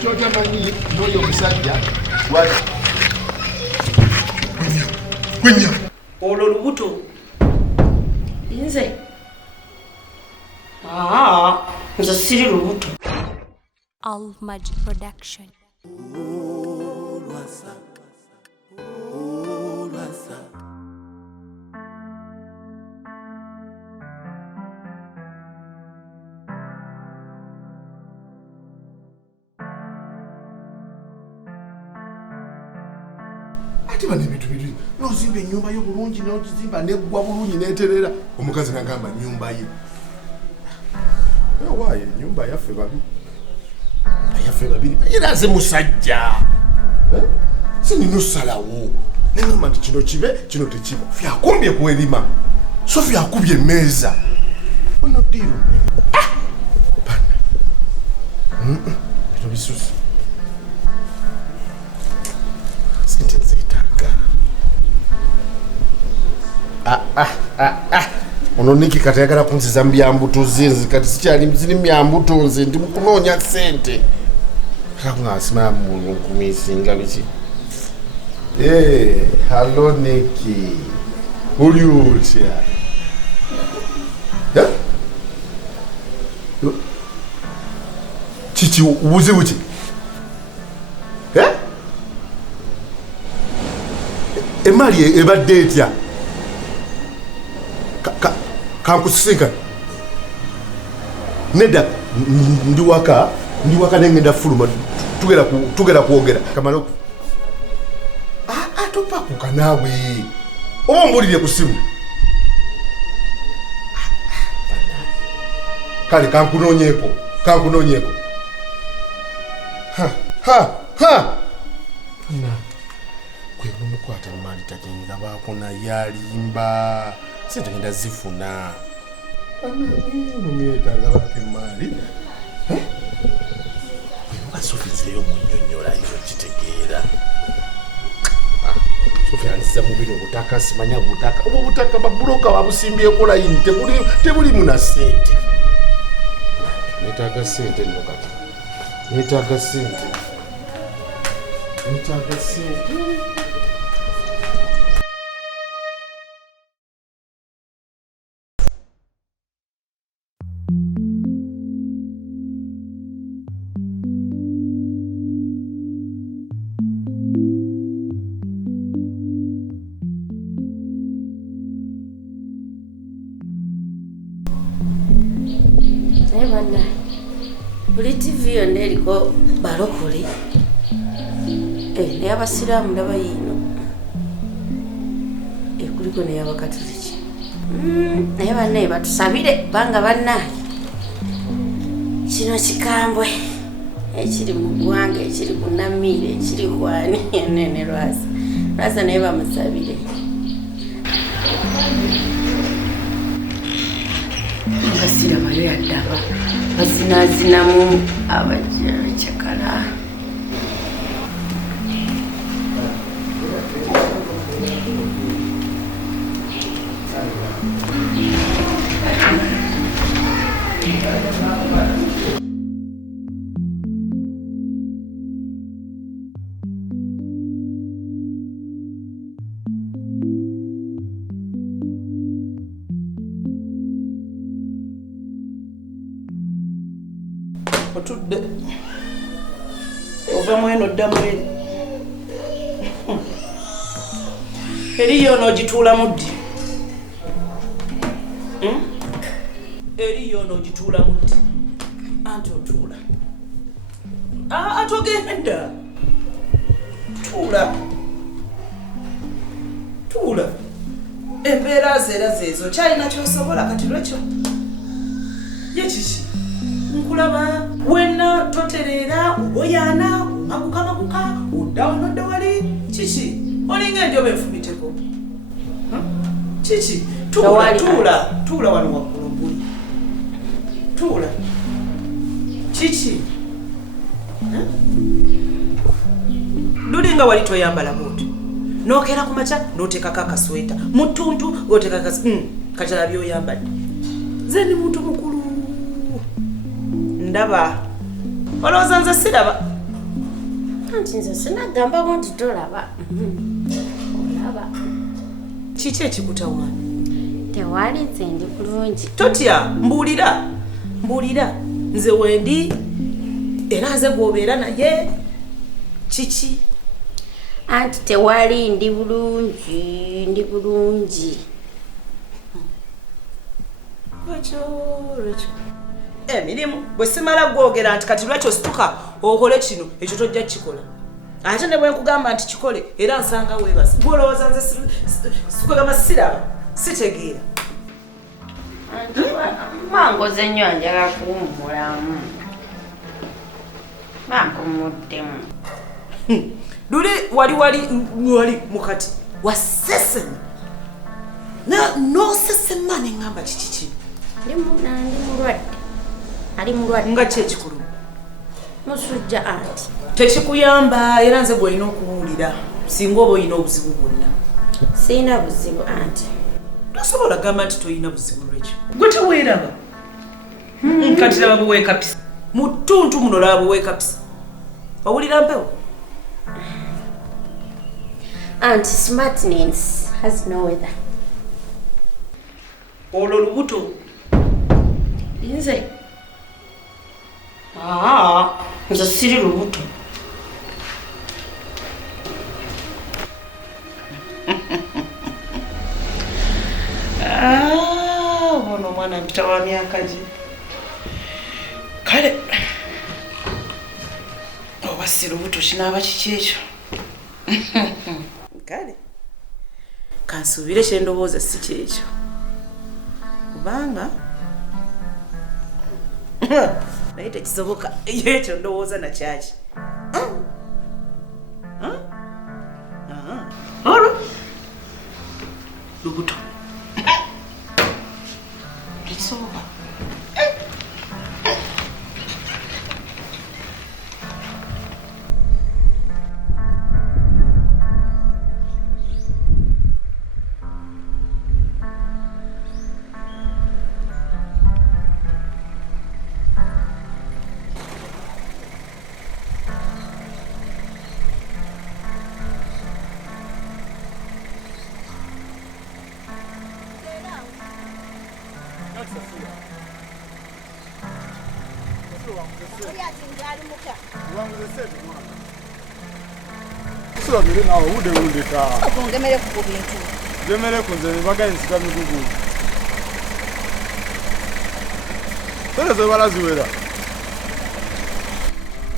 Kyotamanyi n'oyo omusajja wali. Gwenya. Olwo Lubuto. Nze. Nze siri Lubuto. ALMAGIC production. LWASA. Ati bane bintu biri nozimba ennyumba yo bulungi n'ogizimba neggwa bulungi n'eterera omukazi n'agamba nnyumba ye. Waaye ennyumba yaffe babiri. Yaffe babiri era ze musajja. Sinino salawo. Nengamba nti kino kibe kino tekiba. Fyakumbye ku erima. Sophie akubye emmeeza. Ono diro. Bana. Bino bisusi. Ono Niki kati ayagala kunziza mbyambuto zinzi kati sikyali ziri myambuto nze ndi mu kunoonya ssente. Kakungasima mu kumisinga biki. Hello Niki. Uli utya? Chichi ubuze buki? Emali ebadde etya? Kankusisinka. Neda ndi waka nengenda fuluma tugera kwogera. Kamalo. Atopa kukanawe. Ombulire ku simu. Kale kankunoonyeko. Kwe mukwata mali takinga bakona yalimba. Sintagenda zifuna. Mumiyetaga bake mali. Sophie zileyo munyonyola izo kitegeera. Sophie anziza mubiri obutaka simanya butaka. Obo butaka babuloka babusimbyeko layini tebuli muna ssente. Netaga ssente nokati. Netaga ssente. Buli TV yonna eriko balokole. Naye abasiraamu ndaba yiino. Kuliko naye abakatoliki. Naye bannaye batusabire banga bannaye. Kino kikambwe ekiri mu ggwanga ekiri ku Namiiro ekiri kwani nene LWASA naye bamusabire. Ngasira bayo yaddaba bazinazinamu abajjakala. Otudde ova mweno dda mweno eriyo n'ogituula muddi eriyo n'ogituula muddi anti otuula atogenda tuula embeera zeera zeezo kyalina kyosobola kati lwekyo ye kiki nkulaba wenna totereera oboyaana makuka oddawo nodda wali kiki olinga enjoba enfumiteko kiki tuula wano waggulu mbuli tuula kiki lulinga wali toyambala muntu nokera ku makya noteekako akasweta mu ttuntu oteekako kajala byoyambadde ze ndi muntu mukulu ndaba olowooza nze siraba Anti nze sinagamba nti tolaba. Olaba. Kiki ekikutawaana? Tewali nze ndi bulungi. Totya, mbuulira. Nze wendi era nze gw'obeera naye. Kiki? Anti tewali ndi bulungi. Lwekyo. Emirimu bwe simala gwogera nti kati lwekyo situka okole kino ekyo tojja kikola. Ate ne bwe nkugamba nti kikole era nsanga weebase. Gwolowooza nze sikugamba siraba sitegeera. Anti mangoze nnyo njagala kuwummulamu. Bampumuddemu. Luli wali mukati wasesema nosesema neŋŋamba kiki Ndi mulwadde. Ali mulwadde. nga ki ekikulu Musujja anti. tekikuyamba era nze bw'olina okuwulira singa oba olina obuzibu bwonna. Sina buzibu anti. Tosobola gamba nti tolina buzibu lwekyo. Gwe teweeraba. Kati laba bwe weekapisa. Mu ttuntu muno laba bwe weekapisa. Owulira mpewo? Anti smartness has no weather. Olwo lubuto. Nze. Nze siri lubuto. Ono omwana mpita wa myaka gye. Kale oba si lubuto kinaaba kiki ekyo? Kale kansuubire kye ndowooza si kyekyo kubanga naye tekisoboka ekyo ndowooza nakyaki. Olwo lubuto tekisoboka. Sulabire nawe ude ka. Akongemere ku bintu. Gemere kunze baga nsika migugu. Tole balaziwera.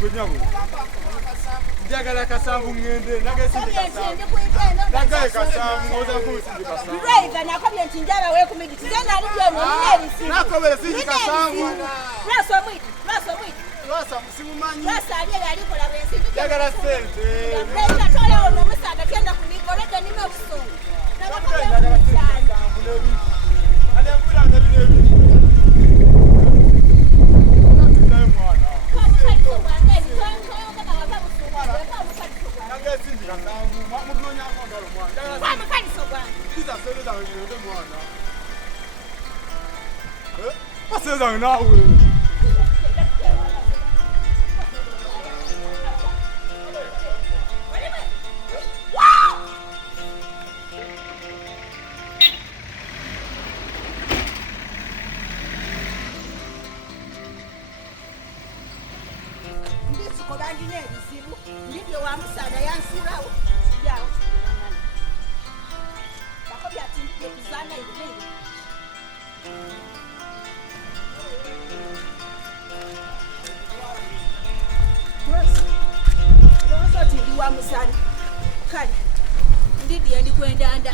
Kunyago. Njagala kasambu ngende nagesi kasambu. Nagaye kasambu oza kumusindi kasambu. Rega nakobye ntinjaba we kumiditi. Zena ali byo no mineri si. Nakobere si kasambu. Raso mwiti. LWASA musimumanyi. LWASA ali kola bensi. Njagala sente. Rega tole ono musaga kyenda kunikoleka nime obusungu. Njagala sente. Ade mbula ndabinebi. Pasezang nawe. Ndivyo wa msada yansurawo sijawo bakobya tindike kuzana ibili Rosa tindi wa musada kale ndidiye ndikwendanda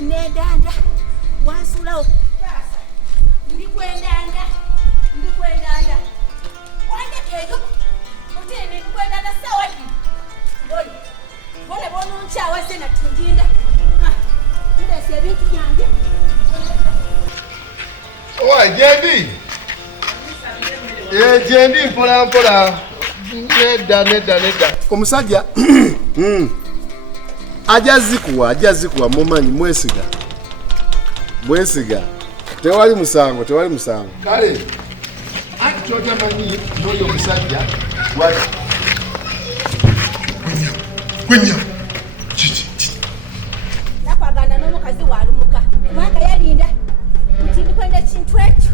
nedanda wansurawo ndikwendanda wande keyo utini ndikwendanda sawa hivi Mbona unchawa sena tundinda. Ndese bintu yange. Owa jendi. Jendi mpola. Nedda. Omusajja ajazikuwa mumanyi mwesiga. Tewali musango. Kale. Ati kyotamanyi n'oyo omusajja wali. Gwenya. Kiki. Nakwagana n'omukazi walumuka. Kubanga yalinda. Kuti ndikwenda kintu ekyo.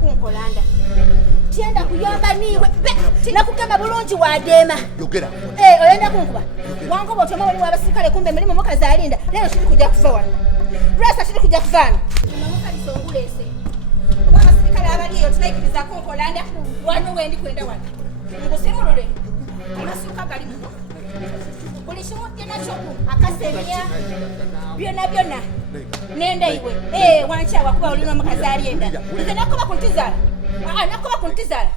Kunkolanda. Tienda kuyomba niwe. Tinakugamba bulungi wadeema. Yogera. Oyenda kunkuba. Wangoba otoma wali wabasirikale kumbe mulimu mukazi alinda. Lero kiri kujja kufa wano. Rasa kiri kujja kufaana. Mukazi songulese. Oba abasirikale abaliyo tunaikiriza kunkolanda. Wano wendi kwenda wano. Ngusimulule. Amasuka gali muno. Buli kimu kyonna akasemya byonna nenda iwe wankyawa kuba olina omukazi alyenda nze nakuba kuntizala nakuba kuntizala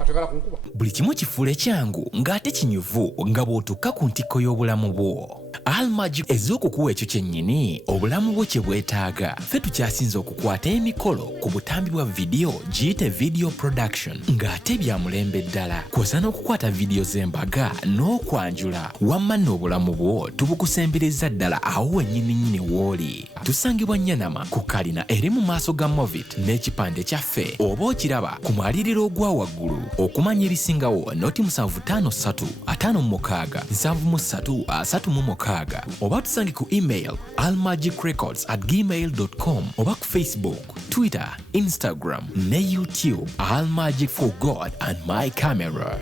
buli kimu kifuule kyangu ng'ate kinyuvu nga bw'otukka ku ntikko y'obulamu bwo. ALMAGIC ez'okukuwa ekyo kyennyini obulamu bwo kye bwetaaga. Ffe tukyasinze okukwata emikolo ku butambi bwa vidiyo giyite video production ng'ate bya mulembe ddala. Kw'osa n'okukwata vidiyo z'embaga n'okwanjula wamma n'obulamu bwo tubukusembereza ddala awo wennyini w'oli. Tusangibwa Nyanama ku kalina eri mu maaso ga Movit n'ekipande kyaffe oba okiraba ku mwaliriro ogwa waggulu. Okumanya ebisingawo noti 753 56 73 36 oba tusange ku email almagicrecords@gmail.com oba ku Facebook, Twitter, Instagram ne YouTube. ALMAGIC for God and my camera.